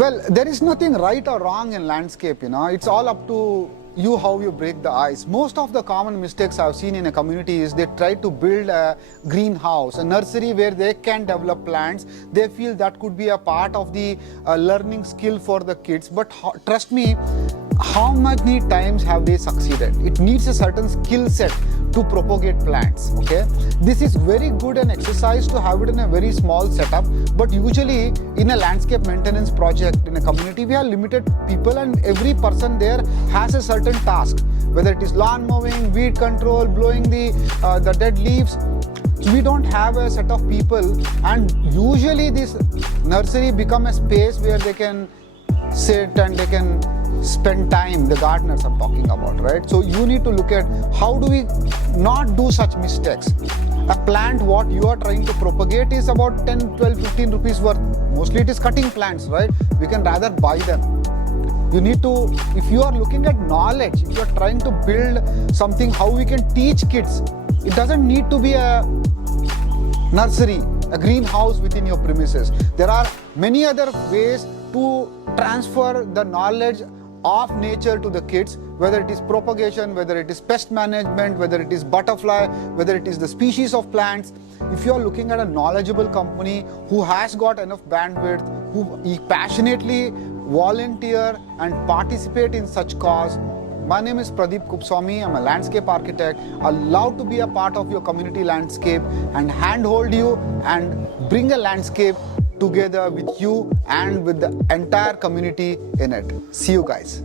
Well, there is nothing right or wrong in landscape, It's all up to you how you break the ice. Most of the common mistakes I've seen in a community is they try to build a greenhouse, a nursery where they can develop plants. They feel that could be a part of the learning skill for the kids. But trust me, how many times have they succeeded? It needs a certain skill set to propagate plants. Okay, this is very good an exercise to have it in a very small setup, but usually in a landscape maintenance project in a community we have limited people and every person there has a certain task, whether it is lawn mowing, weed control, blowing the dead leaves. We don't have a set of people, and usually this nursery become a space where they can sit and they can spend time, the gardeners I'm talking about, right? So you need to look at how do we not do such mistakes. A plant, what you are trying to propagate is about 10, 12, 15 rupees worth. Mostly it is cutting plants, right? We can rather buy them. You need to, if you are looking at knowledge, if you are trying to build something, how we can teach kids, it doesn't need to be a nursery, a greenhouse within your premises. There are many other ways to transfer the knowledge of nature to the kids, whether it is propagation, whether it is pest management, whether it is butterfly, whether it is the species of plants. If you are looking at a knowledgeable company who has got enough bandwidth, who passionately volunteer and participate in such cause. My name is Pradeep Kupswamy. I'm a landscape architect. I love to be a part of your community landscape and handhold you and bring a landscape together with you and with the entire community in it. See you guys.